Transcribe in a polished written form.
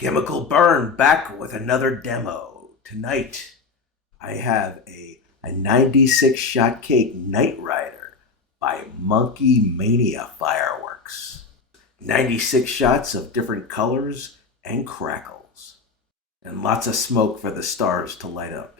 Chemical Burn back with another demo. Tonight, I have a 96 shot cake Night Rider by Monkey Mania Fireworks. 96 shots of different colors and crackles, and lots of smoke for the stars to light up.